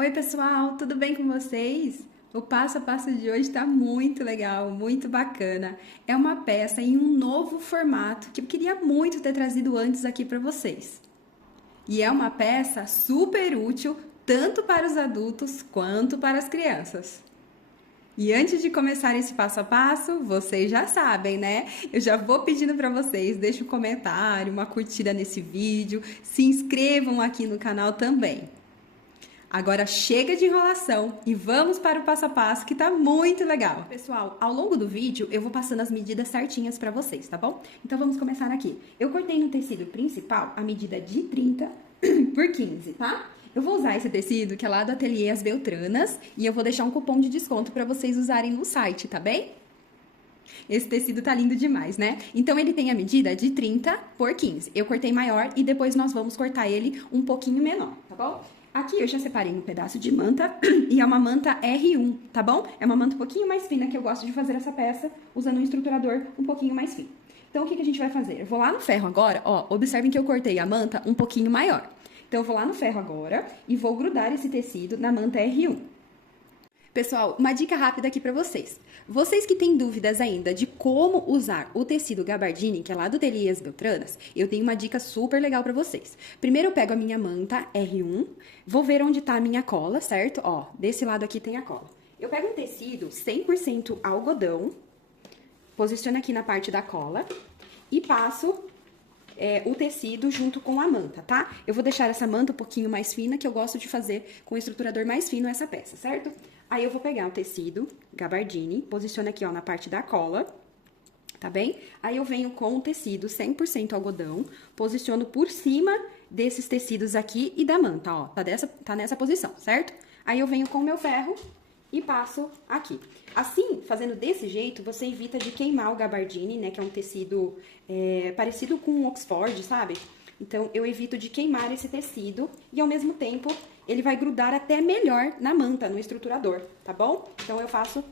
Oi, pessoal, tudo bem com vocês? O passo a passo de hoje está muito legal, muito bacana. É uma peça em um novo formato que eu queria muito ter trazido antes aqui para vocês. E é uma peça super útil tanto para os adultos quanto para as crianças. E antes de começar esse passo a passo, vocês já sabem, né? Eu já vou pedindo para vocês, deixem um comentário, uma curtida nesse vídeo, se inscrevam aqui no canal também. Agora chega de enrolação e vamos para o passo a passo que tá muito legal. Pessoal, ao longo do vídeo eu vou passando as medidas certinhas para vocês, tá bom? Então vamos começar aqui. Eu cortei no tecido principal a medida de 30 por 15, tá? Eu vou usar esse tecido que é lá do Ateliê As Beltranas e eu vou deixar um cupom de desconto para vocês usarem no site, tá bem? Esse tecido tá lindo demais, né? Então ele tem a medida de 30 por 15. Eu cortei maior e depois nós vamos cortar ele um pouquinho menor, tá bom? Aqui eu já separei um pedaço de manta e é uma manta R1, tá bom? É uma manta um pouquinho mais fina que eu gosto de fazer essa peça usando um estruturador um pouquinho mais fino. Então, o que a gente vai fazer? Eu vou lá no ferro agora, ó, observem que eu cortei a manta um pouquinho maior. Então, eu vou lá no ferro agora e vou grudar esse tecido na manta R1. Pessoal, uma dica rápida aqui para vocês. Vocês que têm dúvidas ainda de como usar o tecido gabardine, que é lá do Ateliê As Beltranas, eu tenho uma dica super legal para vocês. Primeiro eu pego a minha manta R1, vou ver onde tá a minha cola, certo? Ó, desse lado aqui tem a cola. Eu pego um tecido 100% algodão, posiciono aqui na parte da cola e passo o tecido junto com a manta, tá? Eu vou deixar essa manta um pouquinho mais fina, que eu gosto de fazer com o estruturador mais fino essa peça, certo? Aí eu vou pegar o tecido gabardine, posiciono aqui, ó, na parte da cola, tá bem? Aí eu venho com o tecido 100% algodão, posiciono por cima desses tecidos aqui e da manta, ó, tá nessa posição, certo? Aí eu venho com o meu ferro e passo aqui. Assim, fazendo desse jeito, você evita de queimar o gabardine, né, que é um tecido parecido com o Oxford, sabe? Então, eu evito de queimar esse tecido e, ao mesmo tempo, ele vai grudar até melhor na manta, no estruturador, tá bom? Então, eu faço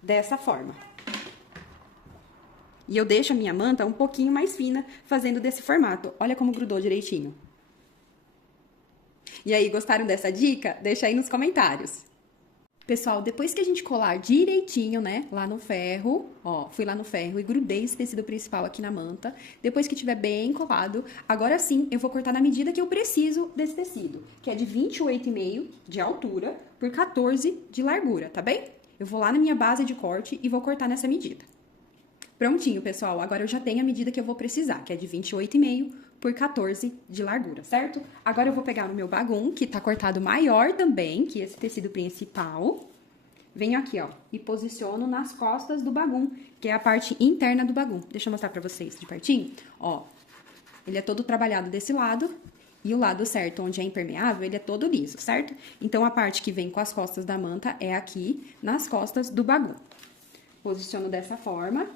dessa forma. E eu deixo a minha manta um pouquinho mais fina, fazendo desse formato. Olha como grudou direitinho. E aí, gostaram dessa dica? Deixa aí nos comentários. Pessoal, depois que a gente colar direitinho, né, lá no ferro, ó, fui lá no ferro e grudei esse tecido principal aqui na manta. Depois que tiver bem colado, agora sim eu vou cortar na medida que eu preciso desse tecido, que é de 28,5 de altura por 14 de largura, tá bem? Eu vou lá na minha base de corte e vou cortar nessa medida. Prontinho, pessoal, agora eu já tenho a medida que eu vou precisar, que é de 28,5 por 14 de largura, certo? Agora eu vou pegar no meu bagum, que tá cortado maior também, que esse tecido principal. Venho aqui, ó, e posiciono nas costas do bagum, que é a parte interna do bagum. Deixa eu mostrar pra vocês de pertinho. Ó, ele é todo trabalhado desse lado, e o lado certo, onde é impermeável, ele é todo liso, certo? Então, a parte que vem com as costas da manta é aqui, nas costas do bagum. Posiciono dessa forma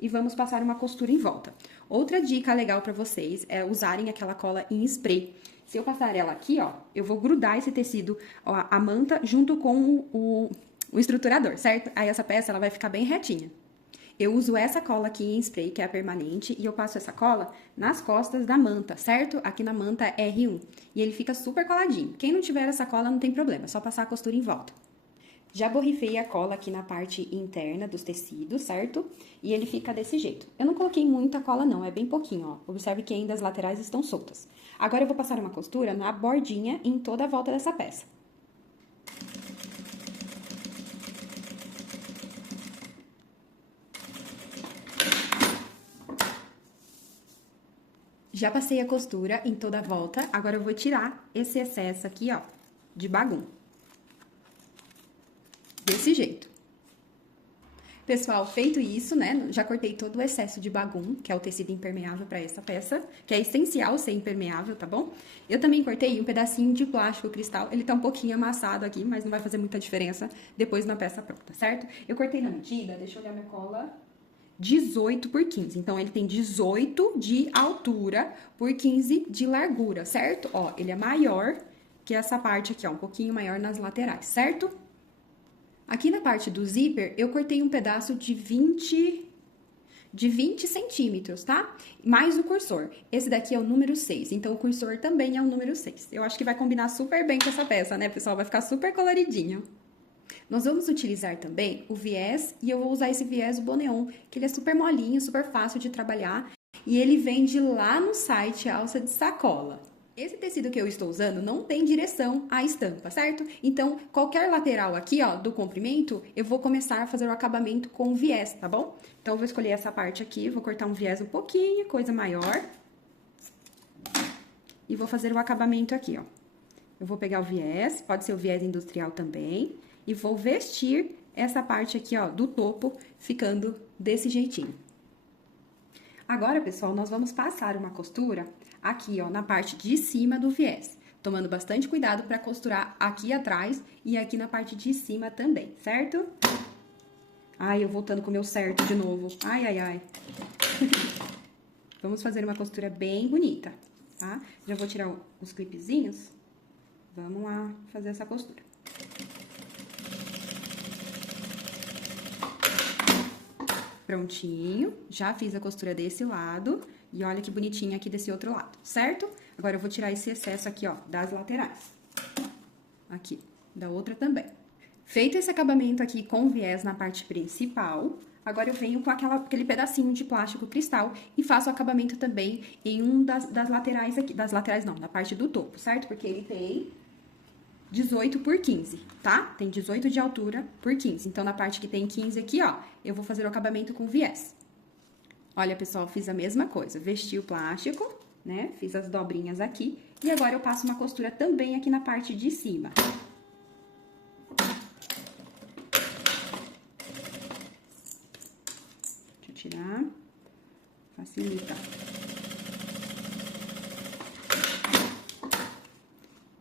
e vamos passar uma costura em volta. Outra dica legal pra vocês é usarem aquela cola em spray. Se eu passar ela aqui, ó, eu vou grudar esse tecido, ó, a manta, junto com o estruturador, certo? Aí essa peça, ela vai ficar bem retinha. Eu uso essa cola aqui em spray, que é a permanente, e eu passo essa cola nas costas da manta, certo? Aqui na manta R1. E ele fica super coladinho. Quem não tiver essa cola, não tem problema, é só passar a costura em volta. Já borrifei a cola aqui na parte interna dos tecidos, certo? E ele fica desse jeito. Eu não coloquei muita cola não, é bem pouquinho, ó. Observe que ainda as laterais estão soltas. Agora eu vou passar uma costura na bordinha em toda a volta dessa peça. Já passei a costura em toda a volta, agora eu vou tirar esse excesso aqui, ó, de bagum. Desse jeito. Pessoal, feito isso, né, já cortei todo o excesso de bagum, que é o tecido impermeável para essa peça, que é essencial ser impermeável, tá bom? Eu também cortei um pedacinho de plástico cristal, ele tá um pouquinho amassado aqui, mas não vai fazer muita diferença depois na peça pronta, certo? Eu cortei na medida, deixa eu olhar minha cola, 18 por 15, então ele tem 18 de altura por 15 de largura, certo? Ó, ele é maior que essa parte aqui, ó, um pouquinho maior nas laterais, certo? Aqui na parte do zíper, eu cortei um pedaço de de 20 centímetros, tá? Mais o cursor. Esse daqui é o número 6, então o cursor também é o número 6. Eu acho que vai combinar super bem com essa peça, né, pessoal? Vai ficar super coloridinho. Nós vamos utilizar também o viés, e eu vou usar esse viés, o Boneon, que ele é super molinho, super fácil de trabalhar, e ele vende lá no site Alça de Sacola. Esse tecido que eu estou usando não tem direção à estampa, certo? Então, qualquer lateral aqui, ó, do comprimento, eu vou começar a fazer o acabamento com viés, tá bom? Então, eu vou escolher essa parte aqui, vou cortar um viés um pouquinho, coisa maior. E vou fazer o acabamento aqui, ó. Eu vou pegar o viés, pode ser o viés industrial também, e vou vestir essa parte aqui, ó, do topo, ficando desse jeitinho. Agora, pessoal, nós vamos passar uma costura aqui, ó, na parte de cima do viés, tomando bastante cuidado para costurar aqui atrás e aqui na parte de cima também, certo? Ai, eu voltando com o meu certo de novo. Ai, ai, ai. Vamos fazer uma costura bem bonita, tá? Já vou tirar os clipezinhos. Vamos lá fazer essa costura. Prontinho, já fiz a costura desse lado e olha que bonitinha aqui desse outro lado, certo? Agora, eu vou tirar esse excesso aqui, ó, das laterais. Aqui, da outra também. Feito esse acabamento aqui com viés na parte principal, agora eu venho com aquele pedacinho de plástico cristal e faço o acabamento também em um das laterais aqui, das laterais não, da parte do topo, certo? Porque ele tem 18 por 15, tá? Tem 18 de altura por 15. Então, na parte que tem 15 aqui, ó, eu vou fazer o acabamento com viés. Olha, pessoal, fiz a mesma coisa. Vesti o plástico, né? Fiz as dobrinhas aqui. E agora, eu passo uma costura também aqui na parte de cima. Deixa eu tirar. Facilita.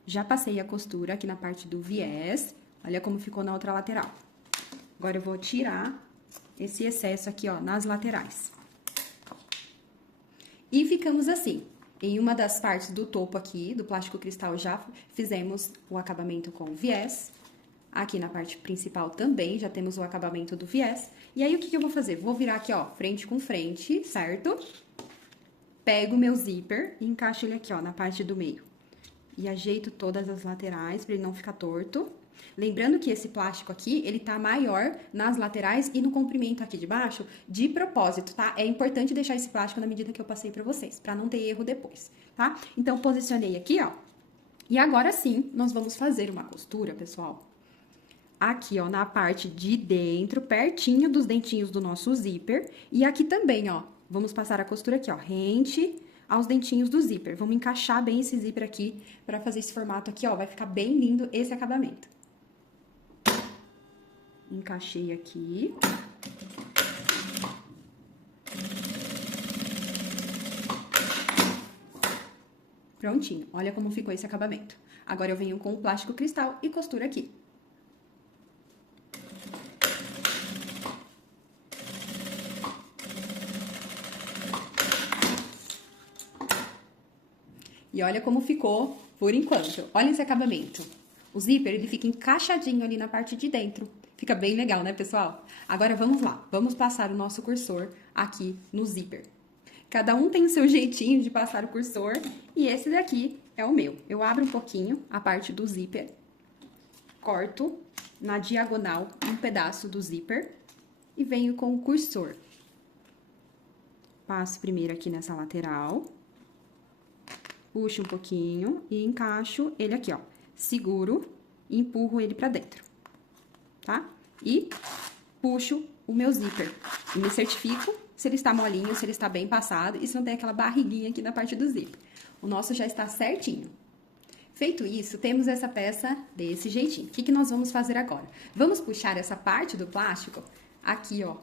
Já passei a costura aqui na parte do viés. Olha como ficou na outra lateral. Agora, eu vou tirar esse excesso aqui, ó, nas laterais. E ficamos assim. Em uma das partes do topo aqui, do plástico cristal, já fizemos o acabamento com viés. Aqui na parte principal também, já temos o acabamento do viés. E aí, o que eu vou fazer? Vou virar aqui, ó, frente com frente, certo? Pego o meu zíper e encaixo ele aqui, ó, na parte do meio. E ajeito todas as laterais pra ele não ficar torto. Lembrando que esse plástico aqui, ele tá maior nas laterais e no comprimento aqui de baixo, de propósito, tá? É importante deixar esse plástico na medida que eu passei pra vocês, pra não ter erro depois, tá? Então, posicionei aqui, ó. E agora sim, nós vamos fazer uma costura, pessoal. Aqui, ó, na parte de dentro, pertinho dos dentinhos do nosso zíper. E aqui também, ó, vamos passar a costura aqui, ó, rente aos dentinhos do zíper. Vamos encaixar bem esse zíper aqui pra fazer esse formato aqui, ó. Vai ficar bem lindo esse acabamento. Encaixei aqui. Prontinho. Olha como ficou esse acabamento. Agora, eu venho com o plástico cristal e costuro aqui. E olha como ficou por enquanto. Olha esse acabamento. O zíper, ele fica encaixadinho ali na parte de dentro. Fica bem legal, né, pessoal? Agora, vamos lá. Vamos passar o nosso cursor aqui no zíper. Cada um tem o seu jeitinho de passar o cursor. E esse daqui é o meu. Eu abro um pouquinho a parte do zíper. Corto na diagonal um pedaço do zíper. E venho com o cursor. Passo primeiro aqui nessa lateral. Puxo um pouquinho e encaixo ele aqui, ó. Seguro e empurro ele pra dentro, tá? E puxo o meu zíper. E me certifico se ele está molinho, se ele está bem passado e se não tem aquela barriguinha aqui na parte do zíper. O nosso já está certinho. Feito isso, temos essa peça desse jeitinho. O que nós vamos fazer agora? Vamos puxar essa parte do plástico aqui, ó.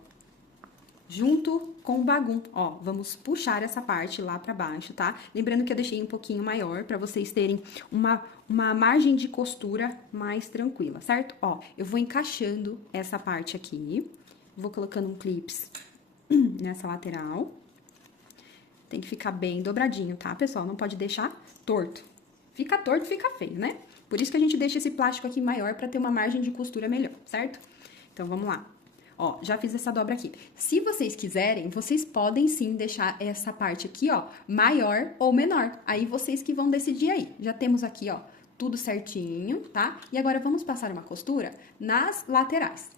Junto com o bagum, ó, vamos puxar essa parte lá pra baixo, tá? Lembrando que eu deixei um pouquinho maior pra vocês terem uma margem de costura mais tranquila, certo? Ó, eu vou encaixando essa parte aqui, vou colocando um clips nessa lateral. Tem que ficar bem dobradinho, tá, pessoal? Não pode deixar torto. Fica torto, fica feio, né? Por isso que a gente deixa esse plástico aqui maior pra ter uma margem de costura melhor, certo? Então, vamos lá. Ó, já fiz essa dobra aqui. Se vocês quiserem, vocês podem sim deixar essa parte aqui, ó, maior ou menor. Aí vocês que vão decidir aí. Já temos aqui, ó, tudo certinho, tá? E agora vamos passar uma costura nas laterais.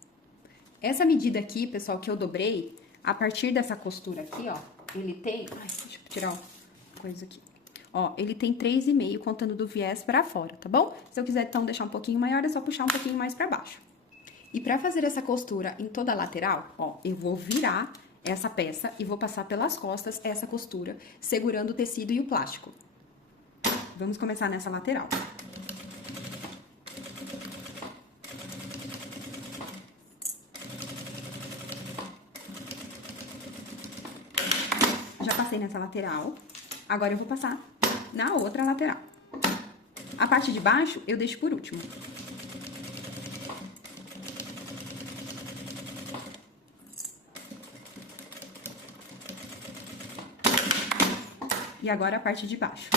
Essa medida aqui, pessoal, que eu dobrei, a partir dessa costura aqui, ó, ele tem... Ai, deixa eu tirar uma coisa aqui. Ó, ele tem 3,5 contando do viés pra fora, tá bom? Se eu quiser, então, deixar um pouquinho maior, é só puxar um pouquinho mais pra baixo. E pra fazer essa costura em toda a lateral, ó, eu vou virar essa peça e vou passar pelas costas essa costura, segurando o tecido e o plástico. Vamos começar nessa lateral. Já passei nessa lateral, agora eu vou passar na outra lateral. A parte de baixo eu deixo por último. E agora a parte de baixo.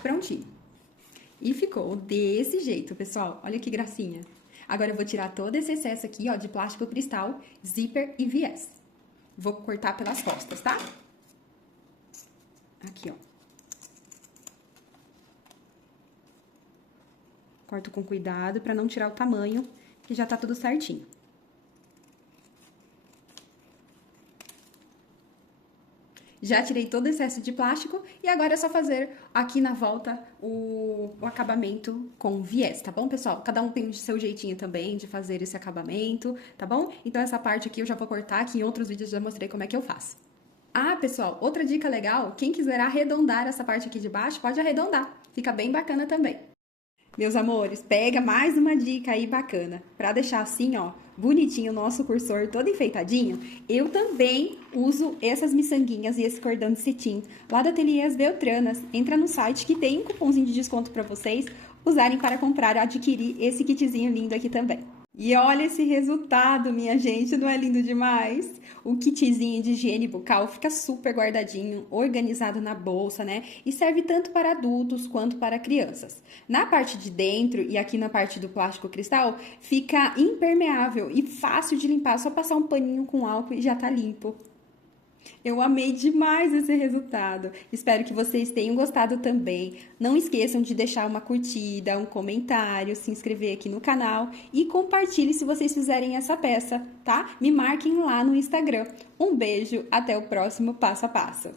Prontinho. E ficou desse jeito, pessoal. Olha que gracinha. Agora eu vou tirar todo esse excesso aqui, ó, de plástico cristal, zíper e viés. Vou cortar pelas costas, tá? Aqui, ó. Corto com cuidado pra não tirar o tamanho, que já tá tudo certinho. Já tirei todo o excesso de plástico e agora é só fazer aqui na volta o acabamento com viés, tá bom, pessoal? Cada um tem o seu jeitinho também de fazer esse acabamento, tá bom? Então, essa parte aqui eu já vou cortar, que em outros vídeos eu já mostrei como é que eu faço. Ah, pessoal, outra dica legal, quem quiser arredondar essa parte aqui de baixo, pode arredondar. Fica bem bacana também. Meus amores, pega mais uma dica aí bacana. Pra deixar assim, ó, bonitinho o nosso cursor todo enfeitadinho, eu também uso essas miçanguinhas e esse cordão de cetim lá da Ateliês Beltranas. Entra no site que tem um cupomzinho de desconto pra vocês usarem para comprar e adquirir esse kitzinho lindo aqui também. E olha esse resultado, minha gente, não é lindo demais? O kitzinho de higiene bucal fica super guardadinho, organizado na bolsa, né? E serve tanto para adultos quanto para crianças. Na parte de dentro e aqui na parte do plástico cristal, fica impermeável e fácil de limpar, só passar um paninho com álcool e já tá limpo. Eu amei demais esse resultado. Espero que vocês tenham gostado também. Não esqueçam de deixar uma curtida, um comentário, se inscrever aqui no canal e compartilhe se vocês fizerem essa peça, tá? Me marquem lá no Instagram. Um beijo, até o próximo Passo a Passo.